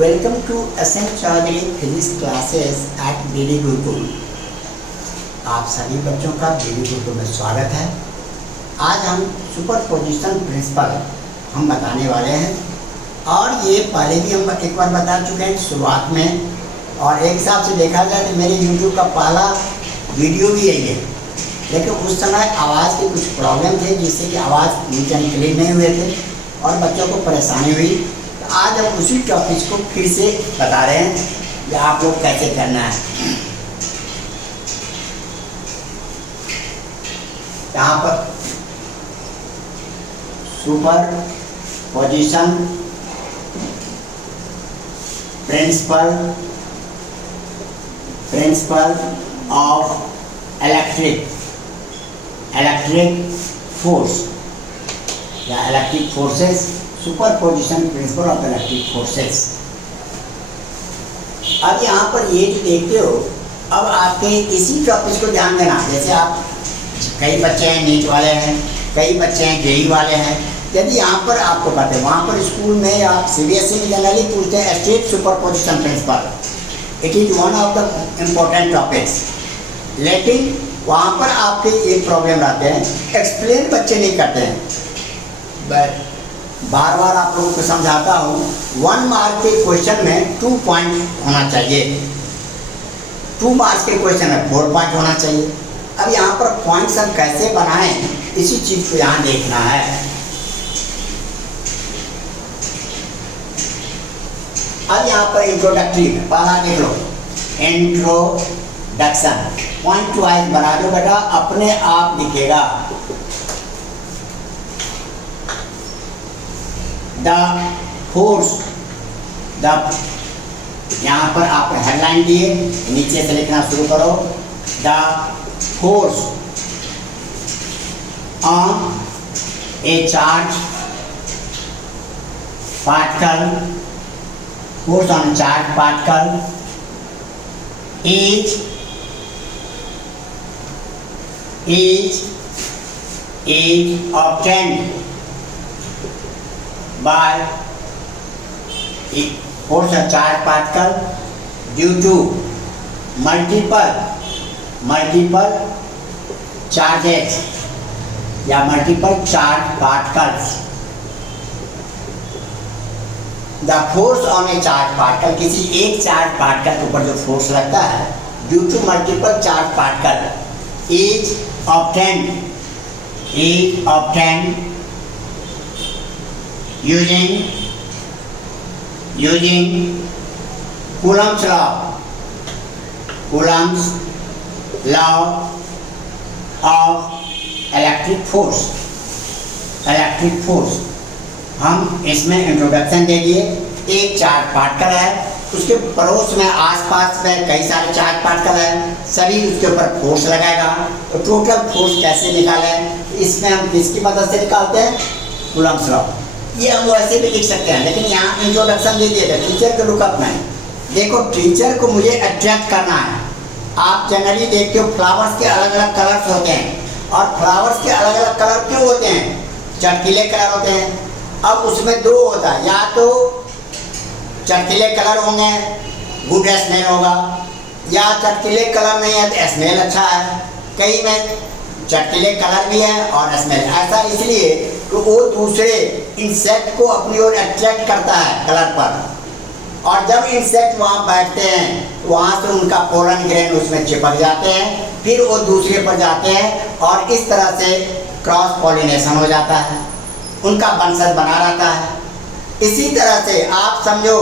Welcome to SN Chaudhary Physics classes at DD Gurukul. आप सभी बच्चों का DD गुरुकुल में स्वागत है। आज हम सुपरपोजिशन प्रिंसिपल हम बताने वाले हैं और ये पहले भी हम एक बार बता चुके हैं शुरुआत में, और एक हिसाब से देखा जाए तो मेरे YouTube का पहला वीडियो भी यही है, लेकिन उस समय आवाज़ के कुछ प्रॉब्लम थे जिससे कि आवाज़ नीट एंड क्लीन नहीं हुए थे और बच्चों को परेशानी हुई। तो आज हम उसी टॉपिक को फिर से बता रहे हैं कि आप लोग कैसे करना है। यहाँ पर superposition principle of electric force या electric forces, superposition principle of electric forces. अब यहाँ पर ये जो देखते हो, अब आपके इसी टॉपिक को ध्यान देना। जैसे आप कई बच्चे हैं नीट वाले हैं, कई बच्चे हैं जेई वाले हैं। यदि यहाँ पर आपको पता है, वहाँ पर स्कूल में या CBSE में जनरली पूछते हैं state superposition principle, it is one of the important topics. लेकिन वहाँ पर आपके ये प्रॉब्लम रहते हैं, एक्सप्लेन बच्चे नहीं करते हैं। बट बार बार आप लोगों को समझाता हूँ, 1 मार्क के क्वेश्चन में 2 पॉइंट होना चाहिए, 2 मार्क्स के क्वेश्चन में 4 पॉइंट होना चाहिए। अब यहाँ पर पॉइंट्स हम कैसे बनाएं, इसी चीज़ को यहाँ देखना है। अब यहाँ पर इंट्रोडक्टरी में पहला देख लो, इंट्रोडक्शन। पॉइंट वाइज बना दो बेटा, अपने आप दिखेगा। द फोर्स, यहाँ पर आप हेडलाइन दिए, नीचे से लिखना शुरू करो। The force on a charge particle, force on charge particle is obtained by force of charge particle due to multiple charges या multiple charge particles। The force on a charge particle, किसी एक charge particle के ऊपर जो force लगता है, due to multiple charge particle is obtained using Coulomb's law of electric force. हम इसमें इंट्रोडक्शन दे दिए। एक चार्ज पार्टिकल है, उसके पड़ोस में आसपास में कई सारे चार्ज पार्टिकल हैं, सभी उसके ऊपर फोर्स लगाएगा। तो टोटल फोर्स कैसे निकालें, इसमें हम किसकी मदद से निकालते हैं? Coulomb's law. ये हम वैसे भी लिख सकते हैं, लेकिन यहाँ इंट्रोडक्शन दे दिया था। टीचर के लुकअप में देखो, टीचर को मुझे अट्रैक्ट करना है। आप जनरली देखते हो फ्लावर्स के अलग अलग कलर्स होते हैं, और फ्लावर्स के अलग अलग कलर क्यों होते हैं? चटकीले कलर होते हैं। अब उसमें 2 होता है, या तो चटकीले कलर होंगे, गुड स्मेल होगा, या चटकीले कलर नहीं है तो स्मेल अच्छा है। कई में चटकीले कलर भी है और स्मेल। ऐसा इसलिए कि वो दूसरे इंसेक्ट को अपनी ओर अट्रैक्ट करता है कलर पर, और जब इंसेक्ट वहाँ बैठते हैं वहाँ से उनका पोलन ग्रेन उसमें चिपक जाते हैं, फिर वो दूसरे पर जाते हैं और इस तरह से क्रॉस पॉलिनेशन हो जाता है, उनका वंशज बना रहता है। इसी तरह से आप समझो,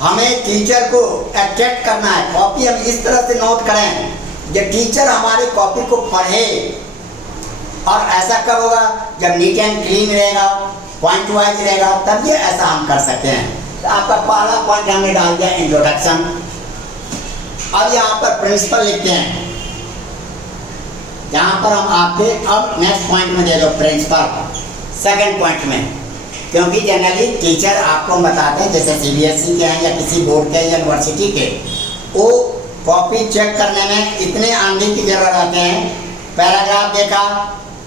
हमें टीचर को अट्रैक्ट करना है। कॉपी हम इस तरह से नोट करें, जब टीचर हमारी कॉपी को पढ़े, और ऐसा कब होगा? जब नीट एंड क्लीन रहेगा, पॉइंट वाइज रहेगा, तब ये ऐसा हम कर सकते हैं। तो आपका पहला पॉइंट हमने डाल दिया इंट्रोडक्शन। अब यहाँ पर प्रिंसिपल लिखते हैं, यहाँ पर हम आपके अब नेक्स्ट पॉइंट में दे दो प्रिंसिपल सेकंड पॉइंट में, क्योंकि जनरली टीचर आपको बताते हैं, जैसे CBSE के हैं या किसी बोर्ड के यूनिवर्सिटी के, वो कॉपी चेक करने में इतने आंधी की जरूरत रहते हैं। पैराग्राफ देखा,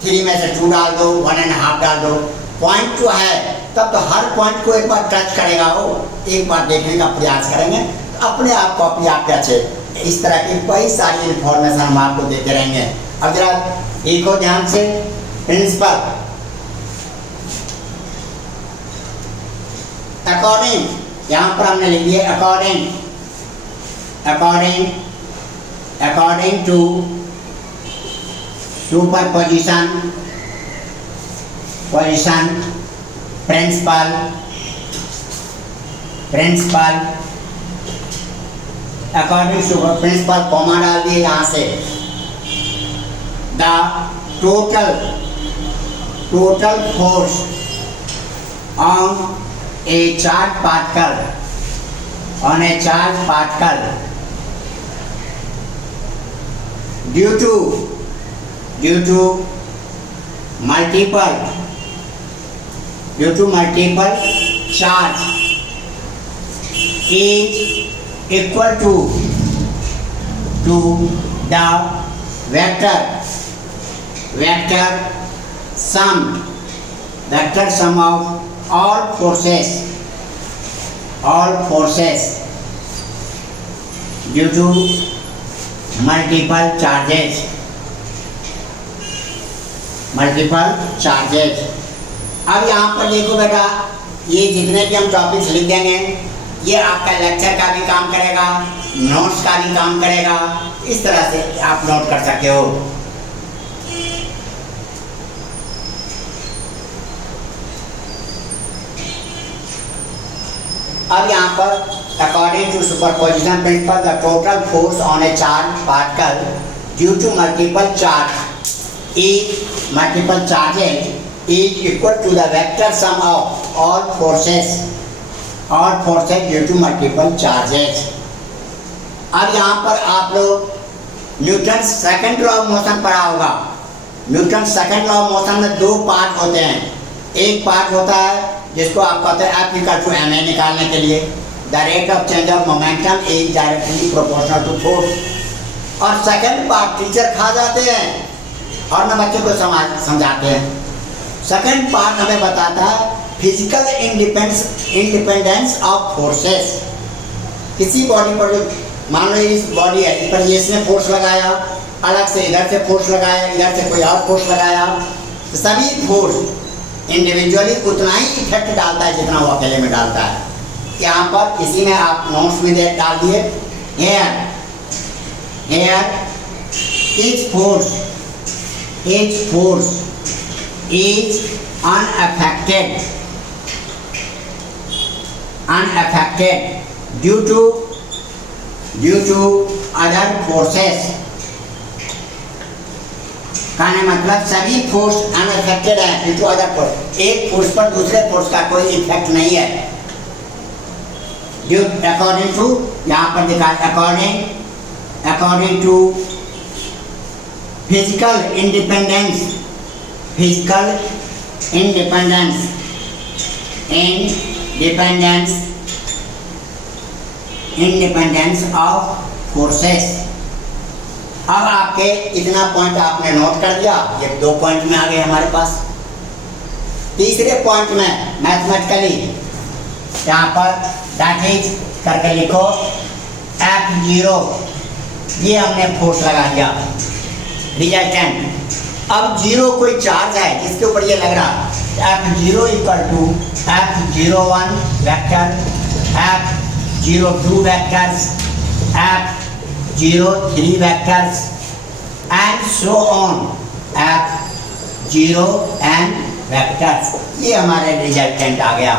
3 में से 2 डाल दो, 1.5 डाल दो। पॉइंट जो है तब तो हर पॉइंट को एक बार टच करेगा, वो एक बार देखने का प्रयास करेंगे तो अपने आप कॉपी आपके अच्छे। इस तरह की कई सारी इंफॉर्मेशन हम आपको देते रहेंगे। अब जरा देखो ध्यान से, प्रिंसिपल अकॉर्डिंग, यहाँ पर हमने लिख दिया according, according according to superposition, position, principle, principle according to principle, comma डाल दिए यहाँ से, the total force on a charge particle, on a charge particle due to multiple charge is equal to the vector sum of all forces due to multiple charges। अब यहाँ पर देखो बेटा, ये जितने भी हम टॉपिक्स लिख देंगे ये आपका लेक्चर का भी काम करेगा, नोट्स का भी काम करेगा। इस तरह से आप नोट कर सकते हो। अब यहाँ पर according to superposition principle, the total force on a charged particle due to multiple charges is equal to the vector sum of all forces due to multiple charges। अब यहाँ पर आप लोग Newton second law of motion पढ़ा होगा। Newton second law of motion में दो part होते हैं। एक पार्ट होता है जिसको आप कहते हैं F=ma निकालने के लिए the rate of change of momentum is directly proportional to force. और सेकंड पार्ट टीचर खा जाते हैं और मैं बच्चों को समझाते हैं। सेकंड पार्ट हमें बताता है फिजिकल इंडिपेंडेंस ऑफ फोर्सेस। किसी बॉडी पर जो मान लो इस बॉडी है, इस पर इसने फोर्स लगाया, अलग से इधर से फोर्स लगाया, इधर से कोई और फोर्स लगाया, तो सभी फोर्स इंडिविजुअली उतना ही इफेक्ट डालता है जितना वो अकेले में डालता है। यहाँ पर इसी में आप नोट्स में डाल दिए, here each force is unaffected due to other forces। कहने मतलब सभी फोर्स अनअफेक्टेड है ड्यू टू अदर फोर्स। एक फोर्स पर दूसरे फोर्स का कोई इफेक्ट नहीं है। ड्यू अकॉर्डिंग टू, यहाँ पर दिखा according to physical independence of forces. अब आपके इतना पॉइंट आपने नोट कर दिया, ये दो पॉइंट में आ गए हमारे पास। तीसरे पॉइंट में मैथमेटिकली यहाँ पर दैट इज करके लिखो F0, ये हमने फोर्स लगा दिया रिजल्टेंट। अब जीरो कोई चार्ज है जिसके ऊपर ये लग रहा, F0 equal to F01 vector, F02 vectors, F03 vectors and so on, F0n vectors। ये हमारे रिजल्टेंट आ गया।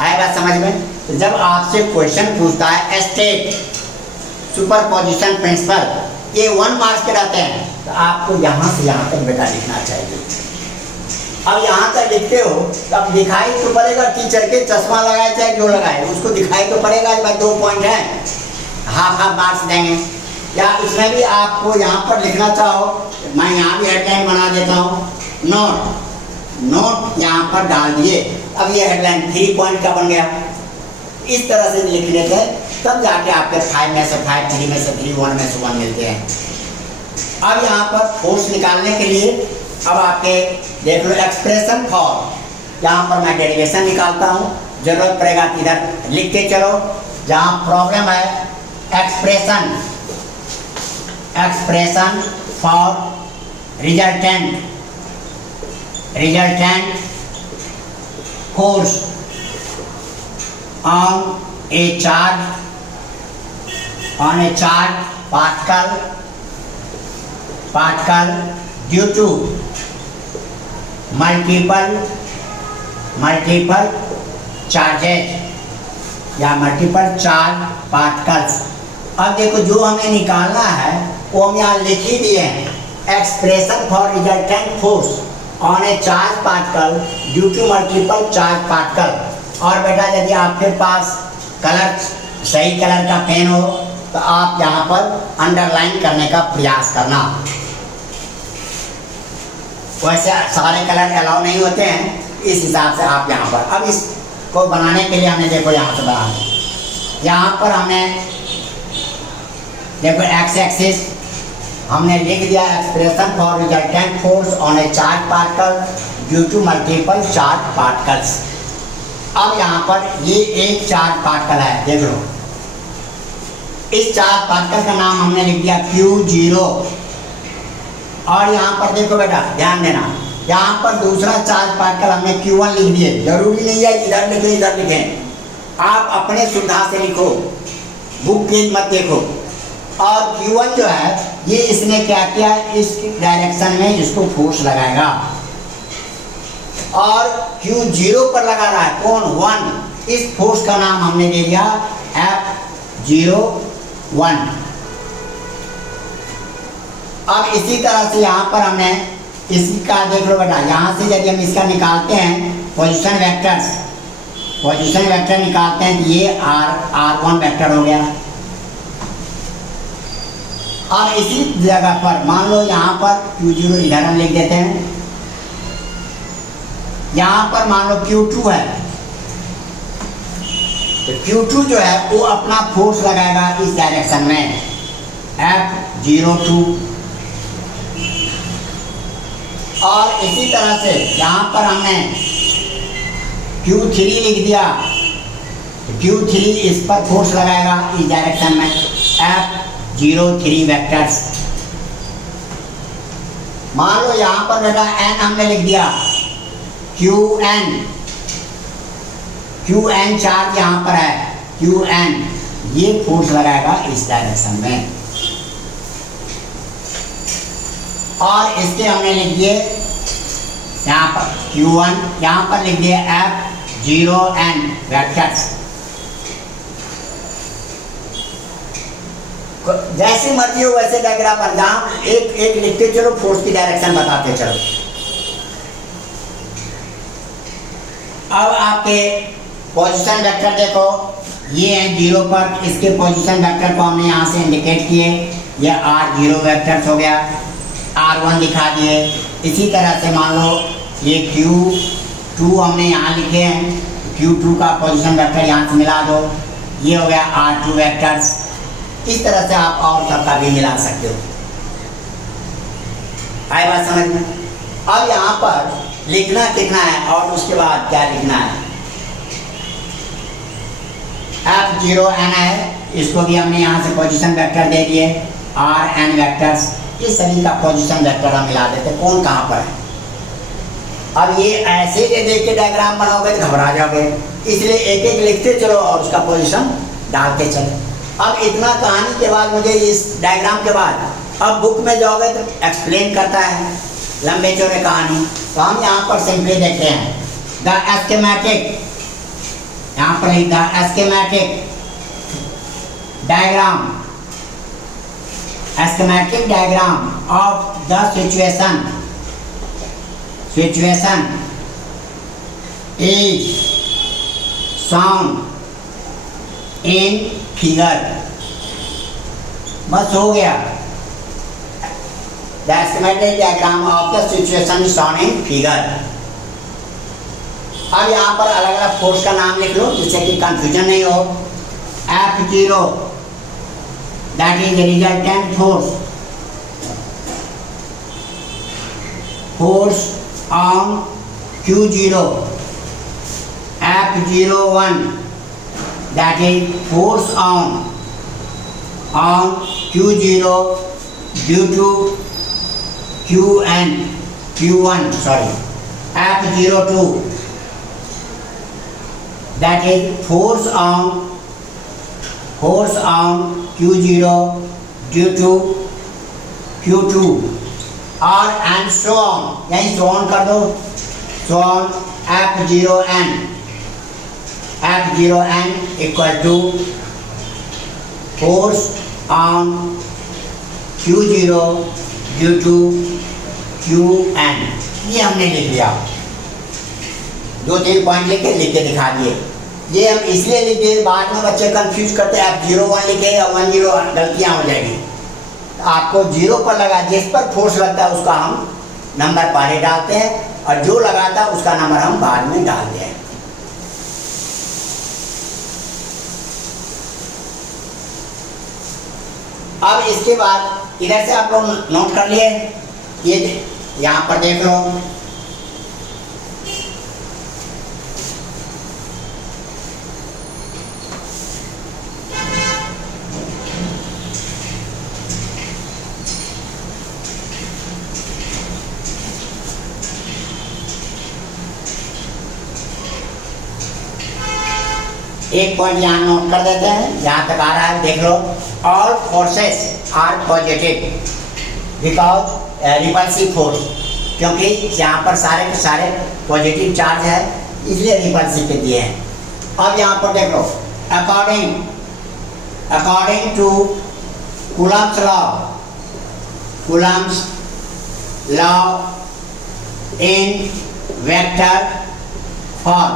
आया बात समझ में? तो जब आपसे क्वेश्चन पूछता है स्टेट सुपरपोजिशन प्रिंसिपल, ये 1 मार्क्स के रहते हैं, तो आपको यहाँ से यहाँ तक बेटा लिखना चाहिए। अब यहाँ तक लिखते हो तो अब दिखाई तो पड़ेगा टीचर के, चश्मा लगाए चाहे जो लगाए उसको दिखाई तो पड़ेगा कि भाई 2 पॉइंट हैं, हाफ मार्क्स देंगे। या इसमें भी आपको यहाँ पर लिखना चाहो, मैं यहाँ भी हेडलाइन बना देता हूँ, नोट यहाँ पर डाल दिए। अब ये हेडलाइन 3 पॉइंट का बन गया। इस तरह से लिख लेते हैं, तब जाके आपके 5 में से 5, 3 में से 3, 1 में से 1 मिलते हैं। अब यहाँ पर फोर्स निकालने के लिए अब आपके देख लो एक्सप्रेशन फॉर यहाँ पर मैं डेरिवेशन निकालता हूँ, जरूरत पड़ेगा तो इधर लिखते चलो। जहाँ प्रॉब्लम है expression for resultant force on a charge particle due to multiple charges या मल्टीपल चार्ज पार्टिकल्स। अब देखो जो हमें निकालना है वो हम यहाँ लिख ही दिए हैं, expression for resultant force on a charge particle due to multiple charge particle. और बेटा यदि आपके पास कलर सही कलर का पेन हो तो आप यहाँ पर अंडरलाइन करने का प्रयास करना। वैसे सारे कलर अलाउ नहीं होते हैं, इस हिसाब से आप यहाँ पर। अब इसको बनाने के लिए हमने देखो यहाँ से बना, यहाँ पर हमने देखो एक्स एक्सिस हमने लिख दिया expression for resultant force on a charge particle due to multiple charge particles. अब यहाँ पर ये एक चार्ज पार्टिकल है, देख लो इस चार्ज पार्टिकल का नाम हमने लिख दिया Q0। और यहाँ पर देखो बेटा ध्यान देना, यहाँ पर दूसरा चार्ज पार्टिकल हमने Q1 लिख दिए। जरूरी नहीं है इधर लिखे इधर लिखें, आप अपने सुविधा से लिखो, बुक पेज मत देखो। और Q1 जो है ये इसने क्या किया, इस डायरेक्शन में इसको फोर्स लगाएगा और Q0 पर लगा रहा है कौन 1। इस फोर्स का नाम हमने दे दिया F01। अब इसी तरह से यहाँ पर हमने इसका देख लो बेटा, यहाँ से यदि हम इसका निकालते हैं पोजीशन वेक्टर निकालते हैं तो ये R1 वेक्टर हो गया। और इसी जगह पर मान लो यहाँ पर Q0 इधर हम लिख देते हैं, यहाँ पर मान लो Q2 है तो Q2 जो है वो अपना फोर्स लगाएगा इस डायरेक्शन में F02। और इसी तरह से यहाँ पर हमने Q3 लिख दिया, Q3 इस पर फोर्स लगाएगा इस डायरेक्शन में F03 वेक्टर्स। मान लो यहाँ पर बेटा N हमने लिख दिया, QN चार्ज यहाँ पर है QN, ये फोर्स लगाएगा इस डायरेक्शन में। और इसके हमने लिख दिए यहाँ पर Q1, यहाँ पर लिख दिए F0N वेक्टर्स। जैसे मर्जी हो वैसे डायग्राम पर जहाँ एक एक लिखते चलो, फोर्स की डायरेक्शन बताते चलो। अब आपके पोजीशन वेक्टर देखो, ये है 0 पर, इसके पोजीशन वेक्टर को हमने यहाँ से इंडिकेट किए, ये R0 वेक्टर्स हो गया, R1 दिखा दिए। इसी तरह से मान लो ये Q2 हमने यहाँ लिखे हैं, Q2 का पोजीशन वेक्टर यहाँ से मिला दो, ये हो गया R2 वेक्टर्स। इस तरह से आप और सबका भी मिला सकते हो। आई बात समझ में? अब यहाँ पर लिखना कितना है और उसके बाद क्या लिखना है, F0N है, इसको भी हमने यहाँ से पोजीशन वेक्टर दे दिए RN वेक्टर्स। इस सभी का पोजीशन वेक्टर हम मिला देते, कौन कहाँ पर है। अब ये ऐसे देख के डायग्राम बनाओगे तो घबरा जाओगे, इसलिए एक एक लिखते चलो और उसका पोजीशन डालते चलो। अब इतना कहानी के बाद मुझे इस डायग्राम के बाद अब बुक में जाओगे तो एक्सप्लेन करता है लंबे चौड़े कहानी, तो हम यहाँ पर सिंपली देखते हैं द एस्केमेटिक, यहाँ पर the schematic diagram of the situation is shown in figure. बस हो गया, the schematic diagram of the situation is shown in figure. अब यहाँ पर अलग अलग फोर्स का नाम लिख लो जिससे कि कंफ्यूजन नहीं हो। F0 that is resultant force on Q0 F01, that is force on Q0 due to Q1, sorry, F02, that is force on Q0 due to Q2 और and so on, यही so on कर दो, so on F0n equal to force on Q0 due to Qn। ये हमने लिख लिया, 2-3 point लिख के दिखा दिए। ये हम इसलिए लिखे, बाद में बच्चे कंफ्यूज करते हैं, आप 01 लिखे या 10, गलतियां हो जाएगी। आपको 0 पर लगा, जिस पर फोर्स लगता है उसका हम नंबर पहले डालते हैं, और जो लगाता है उसका नंबर हम बाद में डालते हैं। अब इसके बाद इधर से आप लोग नोट कर लिए, ये यहाँ पर देख लो, एक पॉइंट यहाँ नोट कर देते हैं, यहाँ तक आ रहा है, देख लो। All forces are positive because repulsive force, क्योंकि यहाँ पर सारे के सारे पॉजिटिव चार्ज है, इसलिए रिपल्सिव के दिए हैं। अब यहाँ पर देख लो, according to Coulomb's law in vector form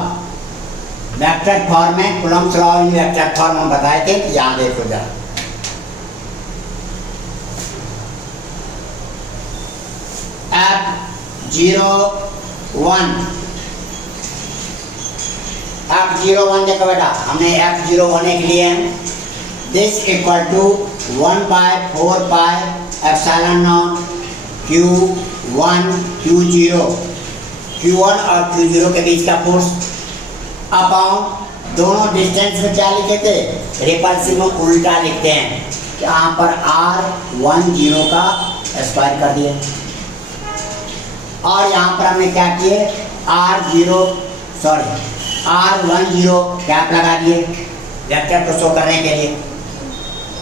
में, Coulomb's law in vector form हम बताए थे, यहाँ देखो जरा। F01 देखो बेटा, हमने F01 एक लिए हैं, this equal to 1/4 pi epsilon naught Q1 Q1 और Q0 के बीच का फोर्स अपॉन दोनों डिस्टेंस में क्या लिखे थे, रिपल्सिव में उल्टा लिखते हैं, यहाँ पर R10 का स्क्वायर कर दिए, और यहाँ पर हमने क्या किए, R10 कैप लगा दिए वेक्टर को शो करने के लिए।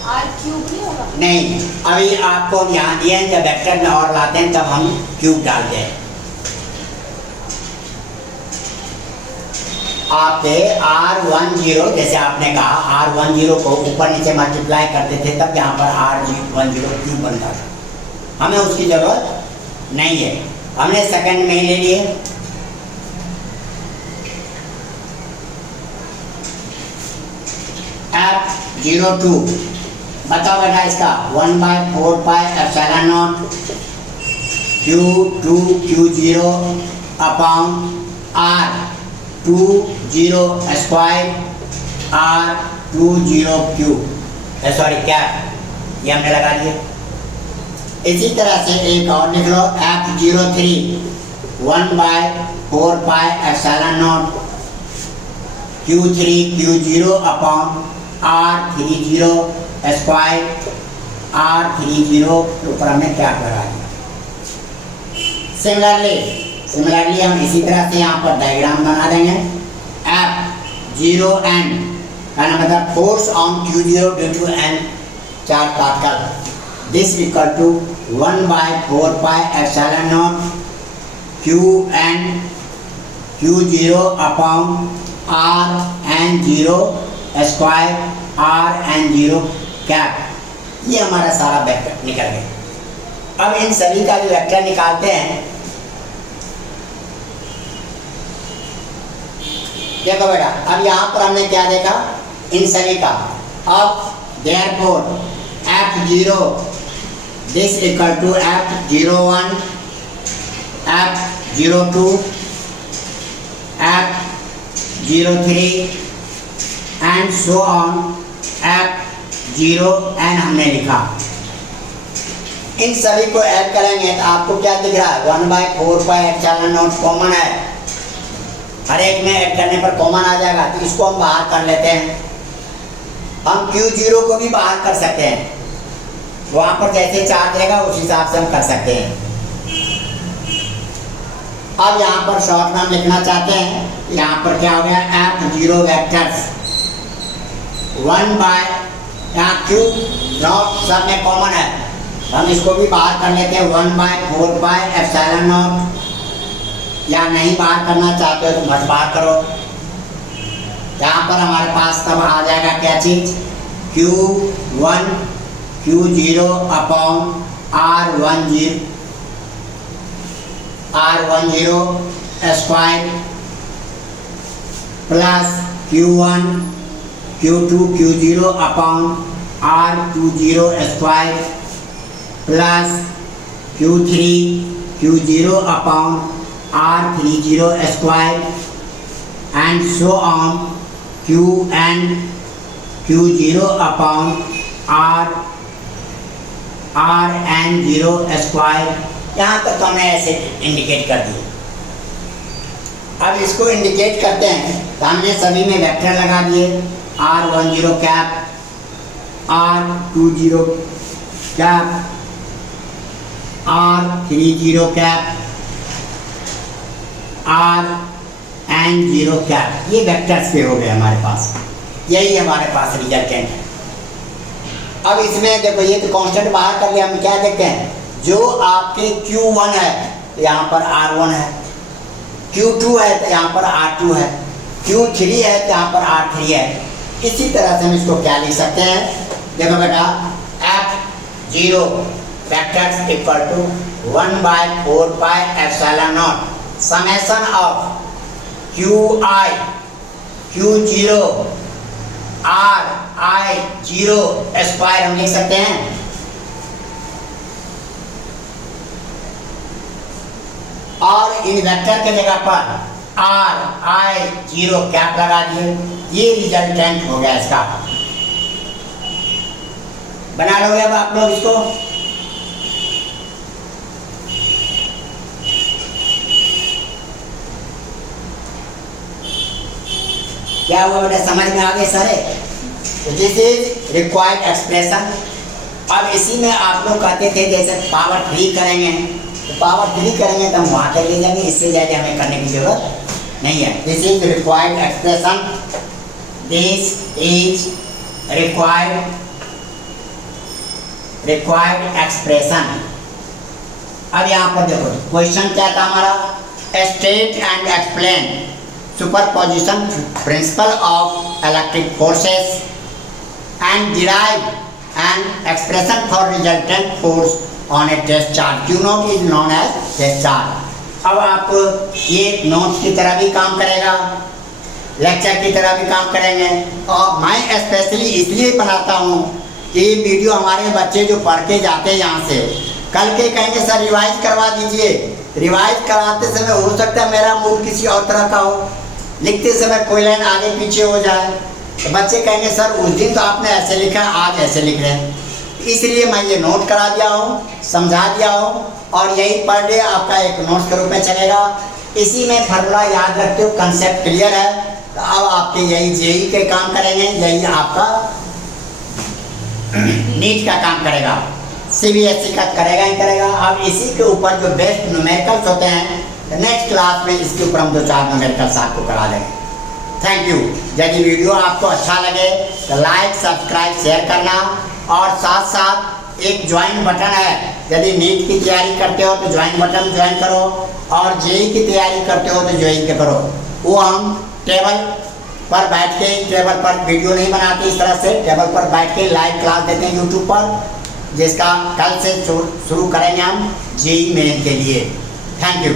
R क्यूब नहीं होगा? नहीं, अभी आपको यहाँ दिए हैं, जब वेक्टर में और लाते हैं तब हम क्यूब डालते हैं। आपके R10, जैसे आपने कहा R10 को ऊपर नीचे मल्टीप्लाई करते थे, तब यहाँ पर R10 क्यूब बनता था। हमें उसकी जरूरत नहीं है, हमने सेकंड में ही ले लिए। F02 बताओ बेटा, इसका 1/4 pi epsilon not Q2 Q0 upon R20 square R20 cube, sorry cap, ये हमने लगा दिया। इसी तरह से एक और लिख लो, F03 1/4 pi epsilon not Q3 Q0 upon R30 square R30 के ऊपर हमने कैप लगा दिया। सिमिलरली हम इसी तरह से यहाँ पर डायग्राम बना देंगे। F0n का मतलब force on Q0 due to n charge particle, this equal to 1/4 pi epsilon naught Qn Q0 upon Rn0 square Rn0 cap. ये हमारा सारा वेक्टर निकल गया। अब इन सभी का जो वेक्टर निकालते हैं, देखो बेटा, अब यहाँ पर हमने क्या देखा, इन सभी का। अब therefore F0 this equal to F01 F02 F03 and so on F0n हमने लिखा। इन सभी को ऐड करेंगे तो आपको क्या दिख रहा है, 1/4 पाई एप्सिलॉन नॉट कॉमन है, हर एक में ऐड करने पर कॉमन आ जाएगा, तो इसको हम बाहर कर लेते हैं। हम Q0 को भी बाहर कर सकते हैं, वहाँ पर जैसे चार्ज रहेगा उस हिसाब से हम कर सकते हैं। अब यहाँ पर शॉर्ट में हम लिखना चाहते हैं, यहाँ पर क्या हो गया, F0 वेक्टर्स 1 बाय, यहाँ Q नॉट सब में कॉमन है, हम इसको भी बाहर कर लेते हैं 1 बाय 4 बाय एप्सिलॉन नॉट, या नहीं बाहर करना चाहते हो तो मत बाहर करो। यहाँ पर हमारे पास तब आ जाएगा क्या चीज़, Q1 Q0 upon R10 square plus Q1 Q2 Q0 upon R20 square plus Q3 Q0 upon R30 square and so on Qn Q0 upon Rn0 square. यहाँ तक तो हमने ऐसे इंडिकेट कर दिया। अब इसको इंडिकेट करते हैं, तो हमने सभी में वेक्टर लगा दिए, R10 cap, R20 cap, R30 cap, Rn0 cap, ये वेक्टर्स पे हो गए हमारे पास, यही हमारे पास रिजल्टेंट है। अब इसमें देखो ये तो कांस्टेंट बाहर कर लिया, हम क्या देखते हैं, जो आपके Q1 है तो यहाँ पर R1 है, Q2 है तो यहाँ पर R2 है, Q3 है तो यहाँ पर R3 है। इसी तरह से हम इसको क्या लिख सकते हैं, देखो बेटा, F0 vectors equal to 1 by 4 pi epsilon naught summation of Qi Q0 Ri0 square हम लिख सकते हैं। और इन वेक्टर के जगह पर Ri0 कैप लगा दिए, ये रिजल्टेंट हो गया इसका। बना लोगे अब आप लोग इसको, क्या हुआ बेटा, समझ में आ गए सारे। This is required expression. अब इसी में आप लोग कहते थे जैसे पावर 3 करेंगे, तो पावर 3 करेंगे तो हम वहाँ तक ले जाएंगे, इससे ज़्यादा हमें करने की जरूरत नहीं है। This is required expression, this is required expression. अब यहाँ पर देखो क्वेश्चन क्या था हमारा, state and explain superposition principle of electric forces and derive an expression for resultant force on a test charge. Q naught is known as test charge. अब आप ये नोट्स की तरह भी काम करेगा, लेक्चर की तरह भी काम करेंगे, और मैं स्पेशली इसलिए बनाता हूँ कि ये वीडियो हमारे बच्चे जो पढ़ के जाते हैं यहाँ से, कल के कहेंगे सर रिवाइज करवा दीजिए, रिवाइज कराते समय हो सकता है मेरा मूड किसी और तरह का हो, लिखते समय कोई लाइन आगे पीछे हो जाए, तो बच्चे कहेंगे सर उस दिन तो आपने ऐसे लिखा, आज ऐसे लिख रहे हैं। इसलिए मैं ये नोट करा दिया हूँ, समझा दिया हूँ, और यही पर डे आपका एक नोट्स के रूप में चलेगा। इसी में फार्मूला याद रखते हो, कंसेप्ट क्लियर है, तो अब आपके यही जेई के काम करेंगे, यही आपका नीट का काम करेगा, CBSE का करेगा ही करेगा। अब इसी के ऊपर जो बेस्ट न्यूमेरिकल्स होते हैं, नेक्स्ट क्लास में इसके ऊपर हम 2-4 न्यूमेरिकल्स आपको करा देंगे। Thank you. यदि वीडियो आपको अच्छा लगे तो लाइक, सब्सक्राइब, शेयर करना, और साथ साथ एक ज्वाइन बटन है, यदि नीट की तैयारी करते हो तो ज्वाइन बटन ज्वाइन करो, और जेई की तैयारी करते हो तो जेई के करो। वो हम टेबल पर बैठ के, टेबल पर वीडियो नहीं बनाते इस तरह से, टेबल पर बैठ के लाइव क्लास देते हैं यूट्यूब पर, जिसका कल से शुरू करेंगे हम जेई मेन के लिए। Thank you.